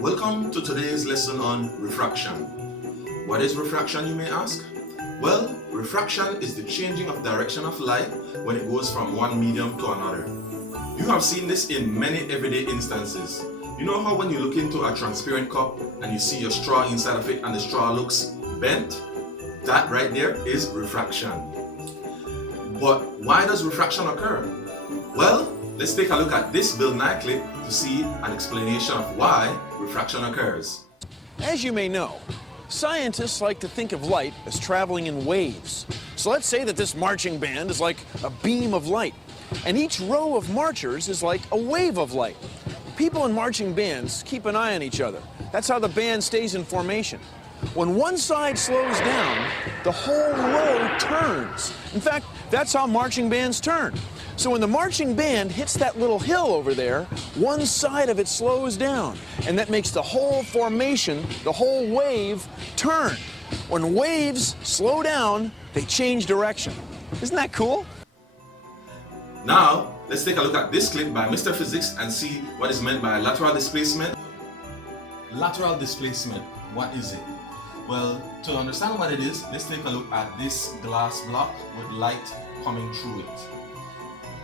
Welcome to today's lesson on refraction. What is refraction, you may ask? Well, refraction is the changing of direction of light when it goes from one medium to another. You have seen this in many everyday instances. You know how when you look into a transparent cup and you see your straw inside of it and the straw looks bent? That right there is refraction. But why does refraction occur? Well, let's take a look at this Bill Nye clip to see an explanation of why refraction occurs. As you may know, scientists like to think of light as traveling in waves. So let's say that this marching band is like a beam of light, and each row of marchers is like a wave of light. People in marching bands keep an eye on each other. That's how the band stays in formation. When one side slows down, the whole row turns. In fact, that's how marching bands turn. So when the marching band hits that little hill over there, one side of it slows down, and that makes the whole formation, the whole wave, turn. When waves slow down, they change direction. Isn't that cool? Now, let's take a look at this clip by Mr. Physics and see what is meant by lateral displacement. Lateral displacement, what is it? Well, to understand what it is, let's take a look at this glass block with light coming through it.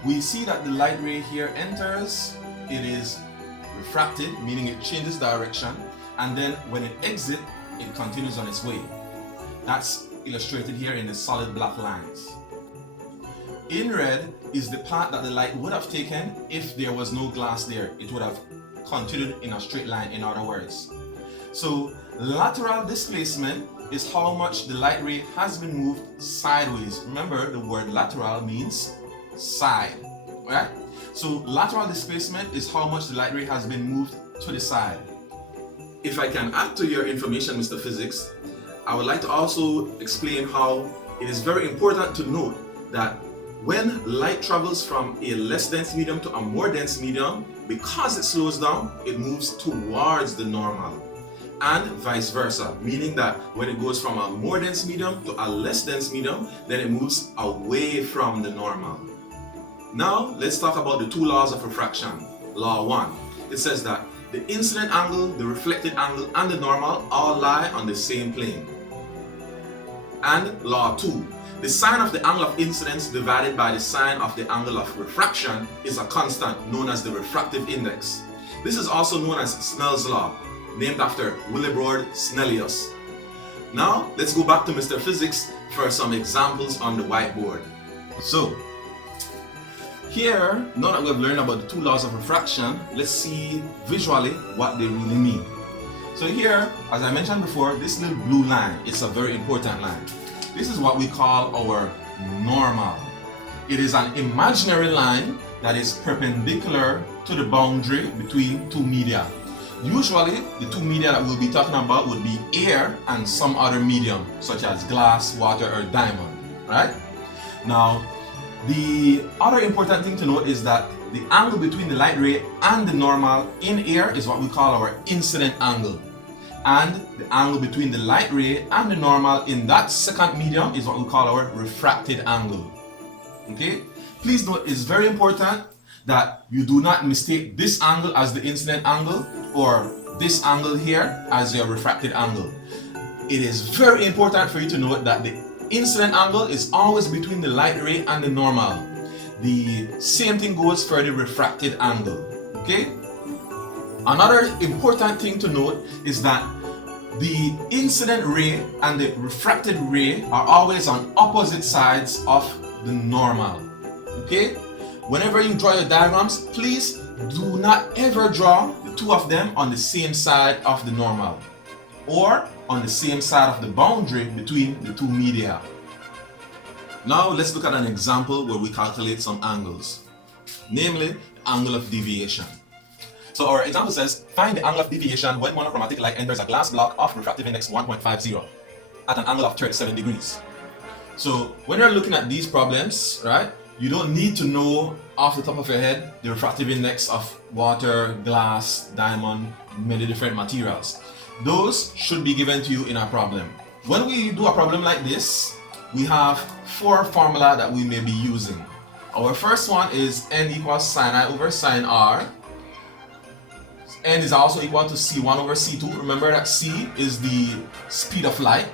We see that the light ray here enters, it is refracted, meaning it changes direction, and then when it exits, it continues on its way. That's illustrated here in the solid black lines. In red is the path that the light would have taken if there was no glass there. It would have continued in a straight line, in other words. So lateral displacement is how much the light ray has been moved sideways. Remember, the word lateral means side, right? So lateral displacement is how much the light ray has been moved to the side. If I can add to your information, Mr. Physics, I would like to also explain how it is very important to note that when light travels from a less dense medium to a more dense medium, because it slows down, it moves towards the normal. And vice versa, meaning that when it goes from a more dense medium to a less dense medium, then it moves away from the normal. Now, let's talk about the two laws of refraction. Law 1, it says that the incident angle, the reflected angle, and the normal all lie on the same plane. And law 2, the sine of the angle of incidence divided by the sine of the angle of refraction is a constant known as the refractive index. This is also known as Snell's law, named after Willebrord Snellius. Now, let's go back to Mr. Physics for some examples on the whiteboard. So, here, now that we've learned about the two laws of refraction, let's see visually what they really mean. So here, as I mentioned before, this little blue line is a very important line. This is what we call our normal. It is an imaginary line that is perpendicular to the boundary between two media. Usually, the two media that we'll be talking about would be air and some other medium, such as glass, water, or diamond, right? Now, the other important thing to note is that the angle between the light ray and the normal in air is what we call our incident angle. And the angle between the light ray and the normal in that second medium is what we call our refracted angle. Okay? Please note, it's very important that you do not mistake this angle as the incident angle or this angle here as your refracted angle. It is very important for you to note that the incident angle is always between the light ray and the normal. The same thing goes for the refracted angle. Okay? Another important thing to note is that the incident ray and the refracted ray are always on opposite sides of the normal. Okay? Whenever you draw your diagrams, please do not ever draw the two of them on the same side of the normal or on the same side of the boundary between the two media. Now let's look at an example where we calculate some angles, namely the angle of deviation. So our example says, find the angle of deviation when monochromatic light enters a glass block of refractive index 1.50 at an angle of 37 degrees. So when you're looking at these problems, right, you don't need to know off the top of your head the refractive index of water, glass, diamond, many different materials. Those should be given to you in a problem. When we do a problem like this, we have four formula that we may be using. Our first one is n equals sin I over sin r n is also equal to c1 over c2. Remember that c is the speed of light.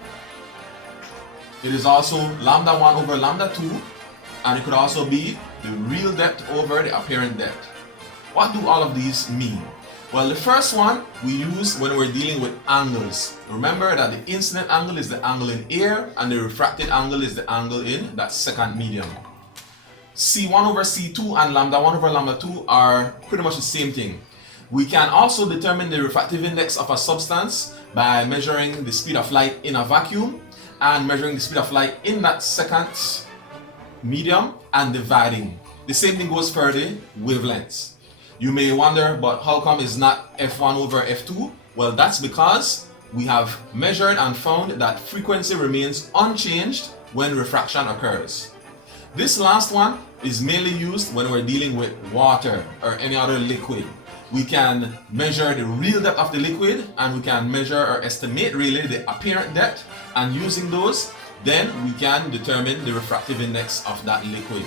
It is also lambda 1 over lambda 2, and it could also be the real depth over the apparent depth. What do all of these mean? Well, the first one we use when we're dealing with angles. Remember that the incident angle is the angle in air, and the refracted angle is the angle in that second medium. C1 over C2 and lambda 1 over lambda 2 are pretty much the same thing. We can also determine the refractive index of a substance by measuring the speed of light in a vacuum and measuring the speed of light in that second medium and dividing. The same thing goes for the wavelengths. You may wonder, but how come it's not f1 over f2? Well, that's because we have measured and found that frequency remains unchanged when refraction occurs. This last one is mainly used when we're dealing with water or any other liquid. We can measure the real depth of the liquid, and we can measure or estimate really the apparent depth, and using those, then we can determine the refractive index of that liquid.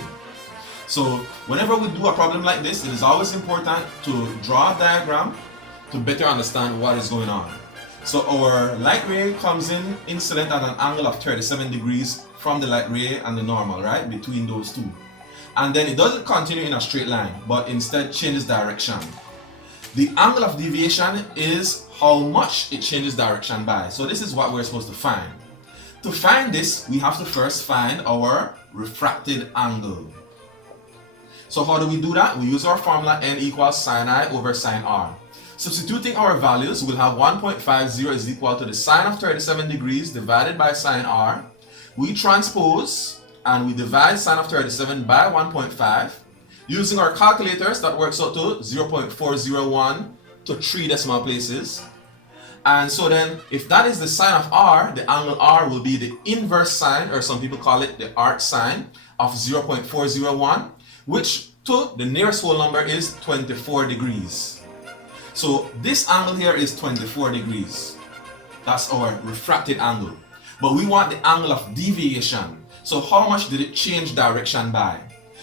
So whenever we do a problem like this, it is always important to draw a diagram to better understand what is going on. So our light ray comes in incident at an angle of 37 degrees from the light ray and the normal, right, between those two. And then it doesn't continue in a straight line, but instead changes direction. The angle of deviation is how much it changes direction by. So this is what we're supposed to find. To find this, we have to first find our refracted angle. So how do we do that? We use our formula n equals sine I over sine r. Substituting our values, we'll have 1.50 is equal to the sine of 37 degrees divided by sine r. We transpose and we divide sine of 37 by 1.5. Using our calculators, that works out to 0.401 to 3 decimal places. And so then, if that is the sine of r, the angle r will be the inverse sine, or some people call it the arc sine, of 0.401, which to the nearest whole number is 24 degrees. So this angle here is 24 degrees. That's our refracted angle. But we want the angle of deviation. So how much did it change direction by?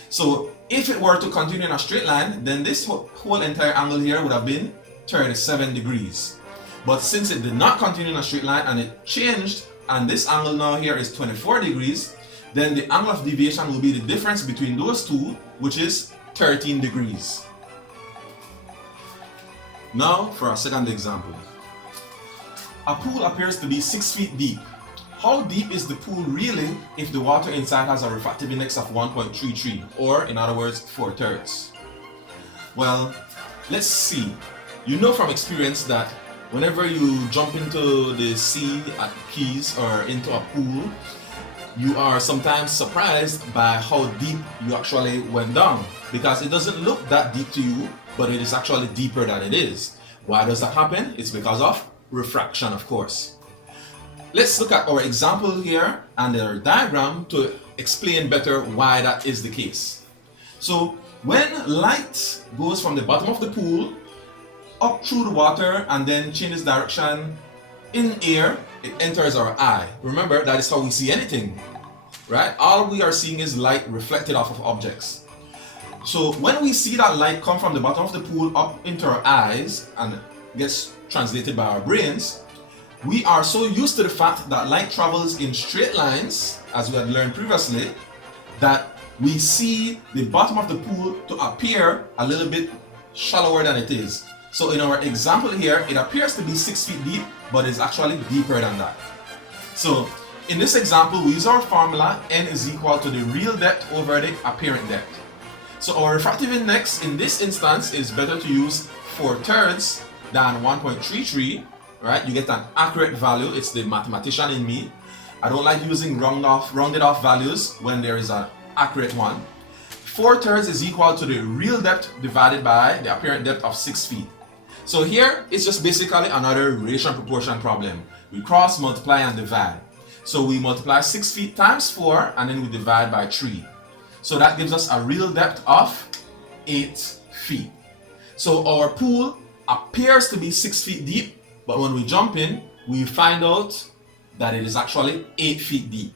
So if it were to continue in a straight line, then this whole entire angle here would have been 37 degrees. But since it did not continue in a straight line and it changed, and this angle now here is 24 degrees, then the angle of deviation will be the difference between those two, which is 13 degrees. Now for our second example. A pool appears to be 6 feet deep. How deep is the pool really if the water inside has a refractive index of 1.33, or in other words, 4/3? Well, let's see. You know from experience that whenever you jump into the sea at Keys or into a pool, you are sometimes surprised by how deep you actually went down, because it doesn't look that deep to you, but it is actually deeper than it is. Why does that happen? It's because of refraction, of course. Let's look at our example here and our diagram to explain better why that is the case. So when light goes from the bottom of the pool up through the water and then changes direction in air, it enters our eye. Remember, that is how we see anything, right? All we are seeing is light reflected off of objects. So when we see that light come from the bottom of the pool up into our eyes and gets translated by our brains, we are so used to the fact that light travels in straight lines, as we had learned previously, that we see the bottom of the pool to appear a little bit shallower than it is. So in our example here, it appears to be 6 feet deep, but it's actually deeper than that. So in this example, we use our formula n is equal to the real depth over the apparent depth. So our refractive index in this instance is better to use 4/3 than 1.33. Right, you get an accurate value. It's the mathematician in me. I don't like using rounded off values when there is an accurate one. 4/3 is equal to the real depth divided by the apparent depth of 6 feet. So here it's just basically another relation proportion problem. We cross, multiply, and divide. So we multiply 6 feet times 4, and then we divide by 3. So that gives us a real depth of 8 feet. So our pool appears to be 6 feet deep, but when we jump in, we find out that it is actually 8 feet deep.